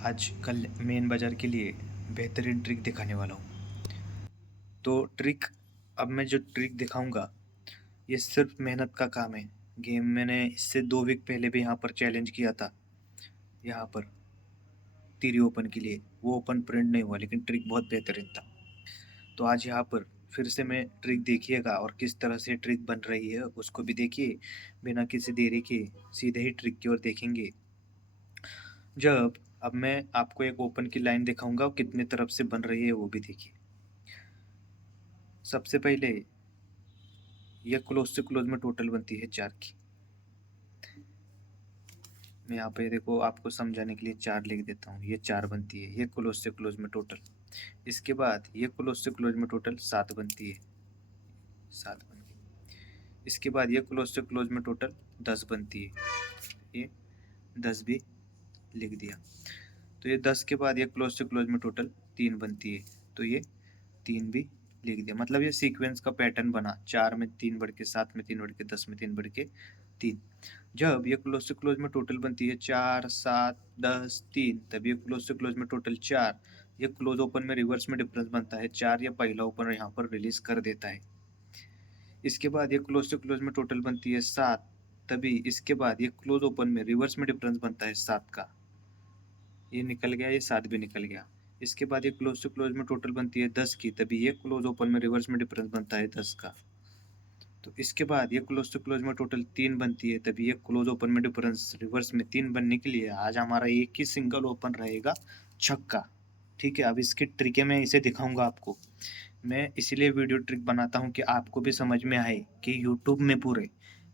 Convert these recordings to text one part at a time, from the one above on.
आज कल मेन बाज़ार के लिए बेहतरीन ट्रिक दिखाने वाला हूँ। तो ट्रिक अब मैं जो ट्रिक दिखाऊँगा, ये सिर्फ़ मेहनत का काम है। गेम मैंने इससे 2 वीक पहले भी यहाँ पर चैलेंज किया था, यहाँ पर तीरी ओपन के लिए। वो ओपन प्रिंट नहीं हुआ लेकिन ट्रिक बहुत बेहतरीन था। तो आज यहाँ पर फिर से मैं ट्रिक देखिएगा और किस तरह से ट्रिक बन रही है उसको भी देखिए। बिना किसी देरी के सीधे ही ट्रिक की ओर देखेंगे। जब अब मैं आपको एक ओपन की लाइन दिखाऊँगा और कितने तरफ से बन रही है वो भी देखिए। सबसे पहले ये क्लोज से क्लोज में टोटल बनती है 4 की। मैं यहाँ पे देखो आपको समझाने के लिए 4 लिख देता हूँ। ये 4 बनती है, ये क्लोज से क्लोज में टोटल। इसके बाद ये क्लोज से क्लोज में टोटल 7 बनती है, 7 बन गई। इसके बाद ये क्लोज से क्लोज में टोटल 10 बनती है, ये 10 भी लिख दिया। तो ये 10 के बाद ये क्लोज से क्लोज में टोटल 3 बनती है, तो ये 3 भी लिख दिया। मतलब ये सीक्वेंस का पैटर्न बना, 4 में 3 बढ़ के 7 में 3 बढ़ के 10 में 3 बढ़ के 3। जब ये क्लोज से क्लोज में टोटल बनती है 4 7 10 3, तब ये क्लोज से क्लोज में टोटल 4। ये क्लोज ओपन में रिवर्स में डिफरेंस बनता है 4, या पहला ओपन यहाँ पर रिलीज कर देता है। इसके बाद ये क्लोज से क्लोज में टोटल बनती है 7, तभी इसके बाद ये क्लोज ओपन में रिवर्स में डिफरेंस बनता है 7 का। ये निकल गया, ये 7 भी निकल गया। इसके बाद ये क्लोज से क्लोज में टोटल बनती है 10 की, तभी ये क्लोज ओपन में रिवर्स में डिफरेंस बनता है 10 का। तो इसके बाद ये क्लोज से क्लोज में टोटल 3 बनती है, तभी ये क्लोज ओपन में डिफरेंस रिवर्स में 3 बनने के लिए आज हमारा एक ही सिंगल ओपन रहेगा, छक्का। ठीक है, अब इसकी ट्रिकें मैं इसे दिखाऊंगा आपको। मैं इसीलिए वीडियो ट्रिक बनाता हूँ कि आपको भी समझ में आए कि यूट्यूब में पूरे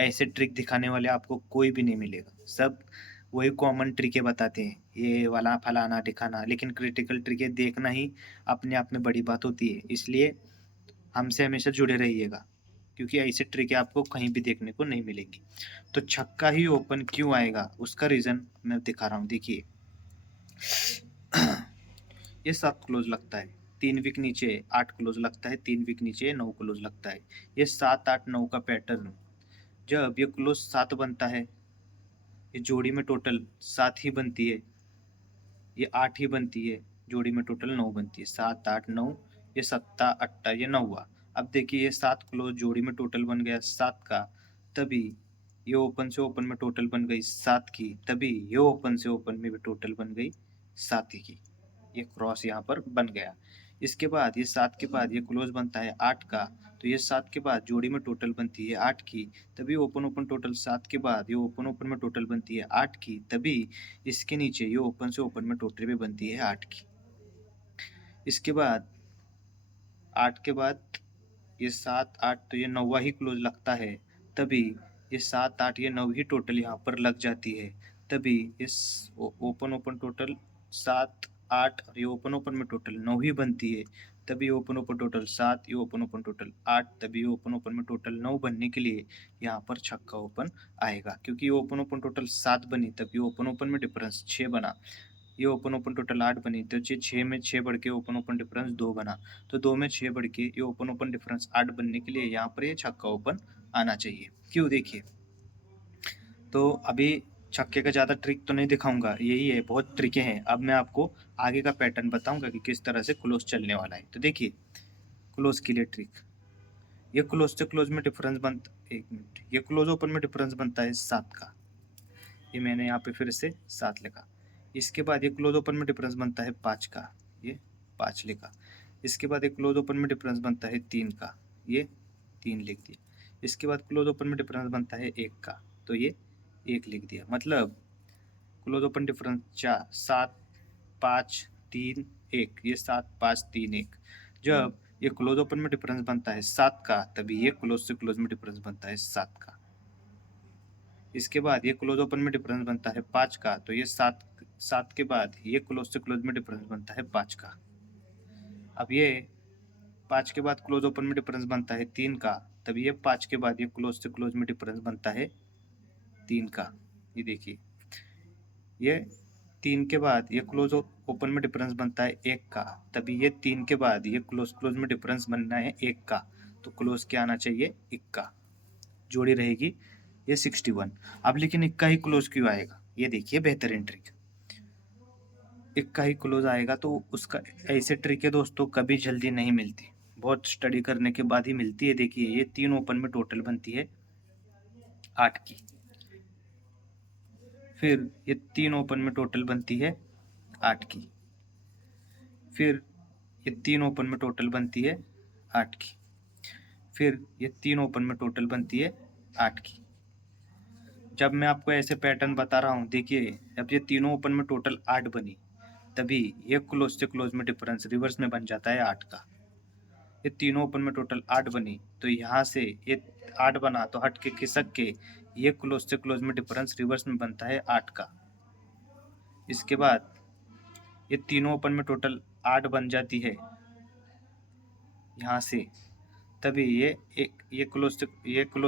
ऐसे ट्रिक दिखाने वाले आपको कोई भी नहीं मिलेगा। सब वही कॉमन ट्रिकें बताते हैं, ये वाला फलाना दिखाना, लेकिन क्रिटिकल ट्रिकें देखना ही अपने आप में बड़ी बात होती है। इसलिए हमसे हमेशा जुड़े रहिएगा, क्योंकि ऐसी ट्रिकें आपको कहीं भी देखने को नहीं मिलेंगी। तो छक्का ही ओपन क्यों आएगा उसका रीज़न मैं दिखा रहा हूँ, देखिए। ये 7 क्लोज लगता है, 3 वीक नीचे 8 क्लोज लगता है, 3 वीक नीचे 9 क्लोज लगता है। ये 7 8 9 का पैटर्न, जब ये क्लोज 7 बनता है, ये जोड़ी में टोटल 7 ही बनती है, ये 8 ही बनती है, जोड़ी में टोटल 9 बनती है। 7 8 9, ये 7 8 ये 9 हुआ। अब देखिए ये 7 क्लोज जोड़ी में टोटल बन गया 7 का, तभी ये ओपन से ओपन में टोटल बन गई 7 की, तभी ये ओपन से ओपन में भी टोटल बन गई 7 की। ये क्रॉस यहाँ पर बन गया। इसके बाद ये 7 के बाद ये क्लोज बनता है 8 का, तो ये 7 के बाद जोड़ी में टोटल बनती है 8 की, तभी ओपन ओपन टोटल 7 के बाद ये ओपन ओपन में टोटल बनती है 8 की, तभी इसके नीचे ये ओपन से ओपन में टोटल भी बनती है 8 की। इसके बाद 8 के बाद ये 7 8, तो ये 9वां ही क्लोज लगता है, तभी ये 7 8 ये 9 ही टोटल यहाँ पर लग जाती है, तभी इस ओपन ओपन टोटल 7 8 और ये ओपन ओपन में टोटल 9 ही बनती है, तभी ओपन ओपन टोटल 7, ये ओपन ओपन टोटल 8, तभी ओपन ओपन में टोटल 9 बनने के लिए यहाँ पर छक्का ओपन आएगा। क्योंकि ये ओपन ओपन टोटल 7 बनी, तभी ओपन ओपन में डिफरेंस 6 बना। ये ओपन ओपन टोटल 8 बनी, तो ये 6 में 6 बढ़ के ओपन ओपन डिफरेंस 2 बना, तो 2 में 6 बढ़ के ये ओपन ओपन डिफरेंस 8 बनने के लिए यहाँ पर ये छक्का ओपन आना चाहिए। क्यों, देखिए। तो अभी छक्के का ज़्यादा ट्रिक तो नहीं दिखाऊंगा, यही है, बहुत ट्रिकें हैं। अब मैं आपको आगे का पैटर्न बताऊंगा कि किस तरह से क्लोज चलने वाला है। तो देखिए, क्लोज के लिए ट्रिक, ये क्लोज से क्लोज में डिफरेंस बनता, एक मिनट, ये क्लोज ओपन में डिफरेंस बनता है 7 का, ये मैंने यहाँ पे फिर से 7 लिखा। इसके बाद ये क्लोज ओपन में डिफरेंस बनता है 5 का, ये 5 लिखा। इसके बाद एक क्लोज ओपन में डिफरेंस बनता है 3 का, ये 3 लिख दिया। इसके बाद क्लोज ओपन में डिफरेंस बनता है 1 का, तो ये 1 लिख दिया। मतलब क्लोज ओपन डिफरेंस 4 7 5 3 1, ये 7 5 3 1। जब ये क्लोज ओपन में डिफरेंस बनता है 7 का, तभी ये क्लोज से क्लोज में डिफरेंस बनता है 7 का। इसके बाद ये क्लोज ओपन में डिफरेंस बनता है 5 का, तो ये 7 के बाद ये क्लोज से क्लोज में डिफरेंस बनता है 5 का। अब ये 5 के बाद क्लोज ओपन में डिफरेंस बनता है 3 का, तभी ये 5 के बाद ये क्लोज से क्लोज में डिफरेंस बनता है 3 का। ये देखिए, ये 3 के बाद ये क्लोज ओपन में डिफरेंस बनता है 1 का, तभी ये 3 के बाद ये क्लोज क्लोज में डिफरेंस बनना है 1 का, तो क्लोज क्या आना चाहिए, इक्का। जोड़ी रहेगी ये 61। अब लेकिन इक्का ही क्लोज क्यों आएगा, ये देखिए बेहतरीन ट्रिक। इक्का ही क्लोज आएगा, तो उसका ऐसे ट्रिक है दोस्तों, कभी जल्दी नहीं मिलती, बहुत स्टडी करने के बाद ही मिलती है। देखिए ये 3 ओपन में टोटल बनती है 8 की, फिर ये 3 ओपन में टोटल बनती है 8 की, फिर ये 3 ओपन में टोटल बनती है 8 की, फिर ये 3 ओपन में टोटल बनती है 8 की। जब मैं आपको ऐसे पैटर्न बता रहा हूँ, देखिए जब ये तीनों ओपन में टोटल 8 बनी, तभी ये क्लोज से क्लोज में डिफरेंस रिवर्स में बन जाता है 8 का। ये तीनों ओपन में टोटल 8 बनी, तो यहाँ से ये 8 बना तो हट के खिसक के ये क्लोज से क्लोज में डिफरेंस रिवर्स में बनता है 8 का। इसके बाद ये तीनों ओपन में टोटल 8 बन जाती है यहाँ से, तभी ये क्लोज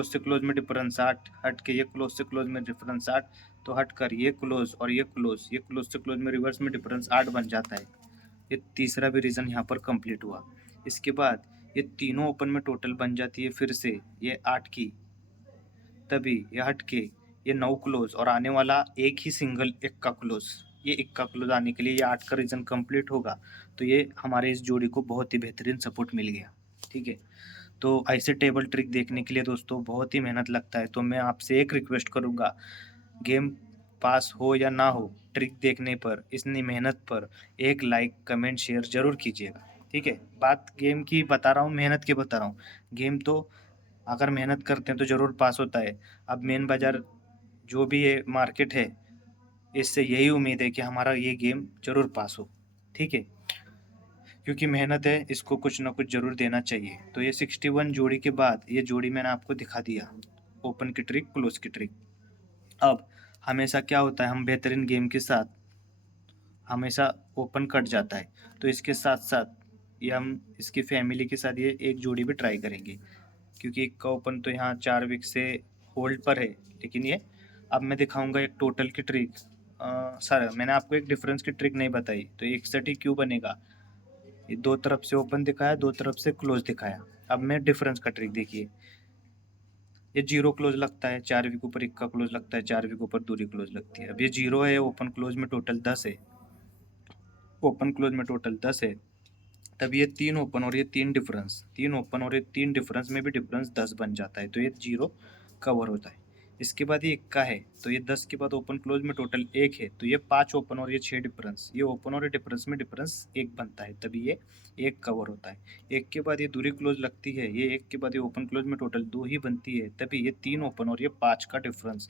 से क्लोज में डिफरेंस 8 हट के ये क्लोज से क्लोज में डिफरेंस 8, तो हट कर ये क्लोज और ये क्लोज से क्लोज में रिवर्स में डिफरेंस 8 बन जाता है। ये तीसरा भी रीज़न यहाँ पर कंप्लीट हुआ। इसके बाद ये तीनों ओपन में टोटल बन जाती है फिर से ये 8 की, तभी ये हट के ये 9 क्लोज और आने वाला एक ही सिंगल इक्का क्लोज, ये इक्का क्लोज आने के लिए ये 8 का रीज़न कंप्लीट होगा। तो ये हमारे इस जोड़ी को बहुत ही बेहतरीन सपोर्ट मिल गया। ठीक है, तो ऐसे टेबल ट्रिक देखने के लिए दोस्तों बहुत ही मेहनत लगता है, तो मैं आपसे एक रिक्वेस्ट करूँगा, गेम पास हो या ना हो, ट्रिक देखने पर, इतनी मेहनत पर एक लाइक कमेंट शेयर ज़रूर कीजिएगा। ठीक है, बात गेम की बता रहा हूँ, मेहनत की बता रहा हूँ। गेम तो अगर मेहनत करते हैं तो ज़रूर पास होता है। अब मेन बाज़ार जो भी ये मार्केट है, इससे यही उम्मीद है कि हमारा ये गेम ज़रूर पास हो। ठीक है, क्योंकि मेहनत है, इसको कुछ ना कुछ ज़रूर देना चाहिए। तो ये 61 जोड़ी के बाद ये जोड़ी मैंने आपको दिखा दिया, ओपन की ट्रिक, क्लोज की ट्रिक। अब हमेशा क्या होता है, हम बेहतरीन गेम के साथ हमेशा ओपन कट जाता है, तो इसके साथ साथ ये हम इसकी फैमिली के साथ ये एक जोड़ी भी ट्राई करेंगे, क्योंकि एक का ओपन तो यहाँ 4 वीक से होल्ड पर है। लेकिन ये अब मैं दिखाऊंगा एक टोटल की ट्रिक। सर मैंने आपको एक डिफरेंस की ट्रिक नहीं बताई, तो 61 ही क्यों बनेगा? ये दो तरफ से ओपन दिखाया, दो तरफ से क्लोज दिखाया। अब मैं डिफरेंस का ट्रिक देखिए, ये 0 क्लोज लगता है, 4 वीक ऊपर इक्का क्लोज लगता है, 4 वीक ऊपर दूरी क्लोज लगती है। अब ये 0 है, ओपन क्लोज में टोटल 10 है, ओपन क्लोज में टोटल 10 है, तब ये 3 ओपन और ये 3 डिफरेंस, 3 ओपन और ये 3 डिफरेंस में भी डिफरेंस 10 बन जाता है, तो ये 0 कवर होता है। इसके बाद ये इक्का है, तो ये 10 के बाद ओपन क्लोज में टोटल 1 है, तो ये 5 ओपन और ये 6 डिफरेंस, ये ओपन और ये डिफरेंस में डिफरेंस 1 बनता है, तभी ये 1 कवर होता है। 1 के बाद ये दूरी क्लोज लगती है, ये 1 के बाद ये ओपन क्लोज में टोटल 2 ही बनती है, तभी ये 3 ओपन और ये 5 का डिफरेंस,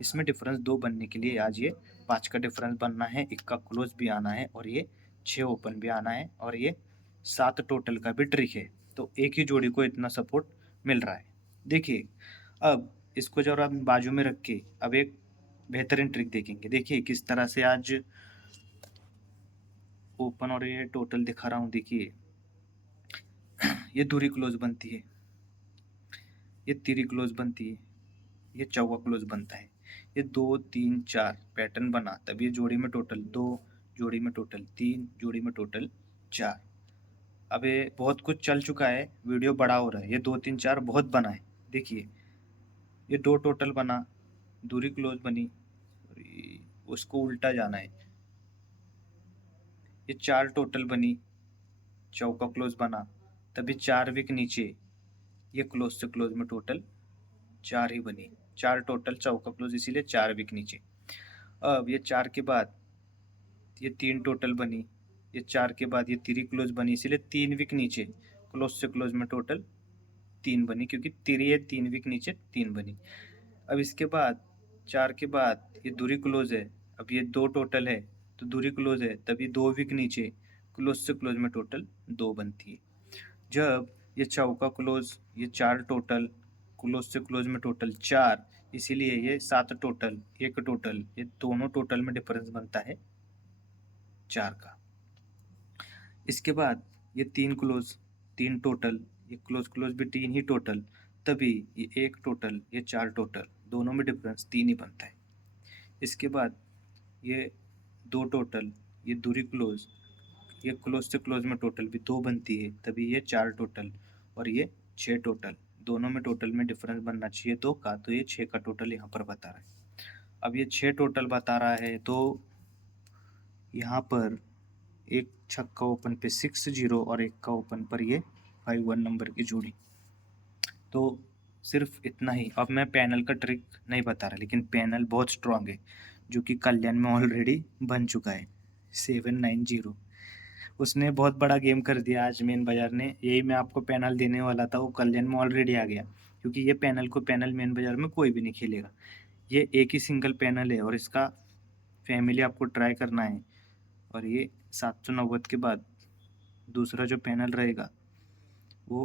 इसमें डिफरेंस 2 बनने के लिए आज ये 5 का डिफरेंस बनना है, इक्का क्लोज भी आना है और ये 6 ओपन भी आना है और ये 7 टोटल का भी ट्रिक है। तो एक ही जोड़ी को इतना सपोर्ट मिल रहा है। देखिए अब इसको जरा हम बाजू में रख के अब एक बेहतरीन ट्रिक देखेंगे। देखिए किस तरह से आज ओपन और ये टोटल दिखा रहा हूँ। देखिए ये दूरी क्लोज बनती है, ये तिरी क्लोज बनती है, ये चौवा क्लोज बनता है, ये 2 3 4 पैटर्न बना, तब ये जोड़ी में टोटल 2, जोड़ी में टोटल 3, जोड़ी में टोटल 4। अब ये बहुत कुछ चल चुका है, वीडियो बड़ा हो रहा है, ये 2 3 4 बहुत बना है। देखिए ये 2 टोटल बना, दूरी क्लोज बनी, उसको उल्टा जाना है, ये 4 टोटल बनी, चौका क्लोज बना, तभी 4 विक नीचे, ये क्लोज से क्लोज में टोटल 4 ही बनी, 4 टोटल चौका क्लोज, इसीलिए 4 विक नीचे। अब ये 4 के बाद ये 3 टोटल बनी, ये 4 के बाद ये 3 क्लोज बनी, इसीलिए 3 विक नीचे, क्लोज से क्लोज में टोटल 3 बनी, क्योंकि तिरी है, 3 विक नीचे 3 बनी। अब इसके बाद 4 के बाद ये दूरी क्लोज है, अब ये 2 टोटल है, तो दूरी क्लोज है, तब ये 2 विक नीचे, क्लोज से क्लोज में टोटल 2 बनती है। जब ये चौका क्लोज, ये 4 टोटल, क्लोज से क्लोज में टोटल 4, इसीलिए ये 7 टोटल, 1 टोटल, ये दोनों टोटल में डिफरेंस बनता है 4 का। इसके बाद ये 3 क्लोज, 3 टोटल, ये क्लोज क्लोज भी 3 ही टोटल, तभी ये 1 टोटल, ये 4 टोटल, दोनों में डिफरेंस 3 ही बनता है। इसके बाद ये 2 टोटल, ये दूरी क्लोज, ये क्लोज से क्लोज में टोटल भी 2 बनती है, तभी ये 4 टोटल और ये 6 टोटल, दोनों में टोटल में डिफरेंस बनना चाहिए 2 का, तो ये 6 का टोटल यहाँ पर बता रहा है। अब ये 6 टोटल बता रहा है, तो यहाँ पर एक छक्का ओपन पे 6-0 और एक का ओपन पर ये 5-1 नंबर की जोड़ी। तो सिर्फ इतना ही। अब मैं पैनल का ट्रिक नहीं बता रहा, लेकिन पैनल बहुत स्ट्रांग है जो कि कल्याण में ऑलरेडी बन चुका है 7-9-0। उसने बहुत बड़ा गेम कर दिया आज मेन बाजार ने। यही मैं आपको पैनल देने वाला था, वो कल्याण में ऑलरेडी आ गया, क्योंकि ये पैनल मेन बाजार में कोई भी नहीं खेलेगा। ये एक ही सिंगल पैनल है और इसका फैमिली आपको ट्राई करना है। और ये 790 के बाद दूसरा जो पैनल रहेगा वो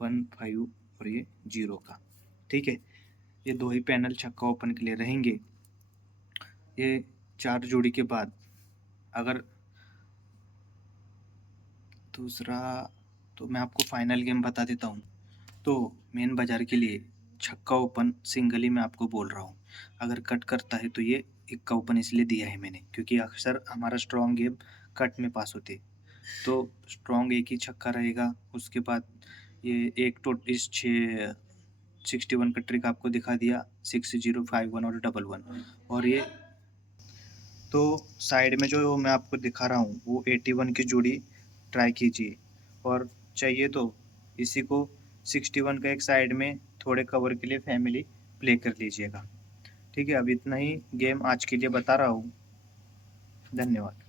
1-5 और ये 0 का। ठीक है, ये दो ही पैनल छक्का ओपन के लिए रहेंगे। ये 4 जोड़ी के बाद अगर दूसरा, तो मैं आपको फाइनल गेम बता देता हूँ। तो मेन बाजार के लिए छक्का ओपन सिंगल ही मैं आपको बोल रहा हूँ। अगर कट करता है तो ये इक्का ओपन इसलिए दिया है मैंने, क्योंकि अक्सर हमारा स्ट्रॉन्ग गेम कट में पास होते। तो स्ट्रॉन्ग एक ही छक्का रहेगा। उसके बाद ये एक इस 61 का ट्रिक आपको दिखा दिया, 60, 51 और 11। और ये तो साइड में जो मैं आपको दिखा रहा हूँ वो 81 की जोड़ी ट्राई कीजिए। और चाहिए तो इसी को 61 का एक साइड में थोड़े कवर के लिए फैमिली प्ले कर लीजिएगा। ठीक है, अब इतना ही गेम आज के लिए बता रहा हूँ। धन्यवाद।